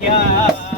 Yeah.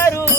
quero